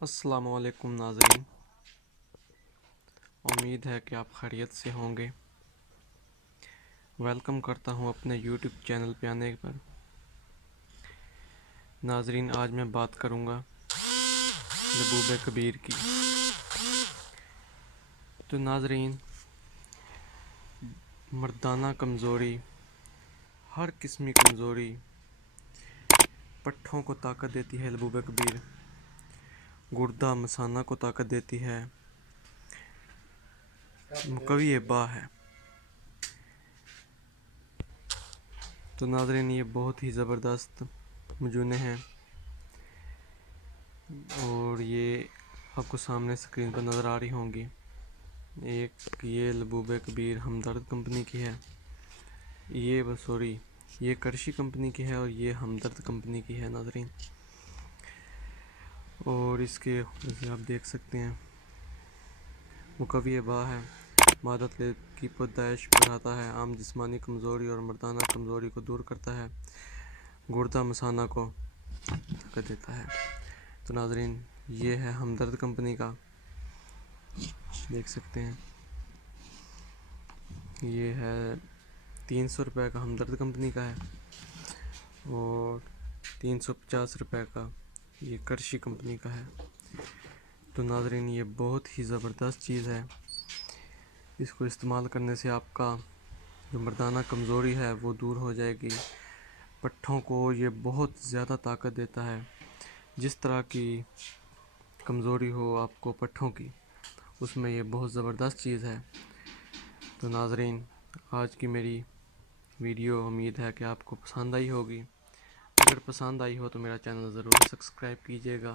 अस्सलाम वालेकुम नाज़रीन, उम्मीद है कि आप खैरियत से होंगे। वेलकम करता हूं अपने यूट्यूब चैनल पे आने पर। नाज़रीन, आज मैं बात करूंगा महबूब कबीर की। तो नाज़रीन, मर्दाना कमज़ोरी, हर किस्म की कमज़ोरी पट्ठों को ताकत देती है। महबूब कबीर गुर्दा मसाना को ताकत देती है। मुकवी बा है। तो नाज़रीन, ये बहुत ही ज़बरदस्त मजूने हैं और ये आपको सामने स्क्रीन पर नज़र आ रही होंगी। एक ये महबूब कबीर हमदर्द कंपनी की है, ये करशी कंपनी की है और ये हमदर्द कंपनी की है नाज़रीन। और इसके जैसे आप देख सकते हैं, मुकवी बा है, मादत की पैदाइश बढ़ाता है, आम जिस्मानी कमज़ोरी और मर्दाना कमज़ोरी को दूर करता है, गुर्दा मसाना को ताकत देता है। तो नाज़रीन, ये है हमदर्द कंपनी का, देख सकते हैं। ये है 300 रुपये का हमदर्द कंपनी का है और 350 रुपये का ये करशी कंपनी का है। तो नाज़रीन, ये बहुत ही ज़बरदस्त चीज़ है। इसको इस्तेमाल करने से आपका जो मर्दाना कमज़ोरी है वो दूर हो जाएगी। पट्ठों को ये बहुत ज़्यादा ताकत देता है। जिस तरह की कमज़ोरी हो आपको पट्ठों की, उसमें ये बहुत ज़बरदस्त चीज़ है। तो नाज़रीन, आज की मेरी वीडियो उम्मीद है कि आपको पसंद आई होगी। अगर पसंद आई हो तो मेरा चैनल ज़रूर सब्सक्राइब कीजिएगा।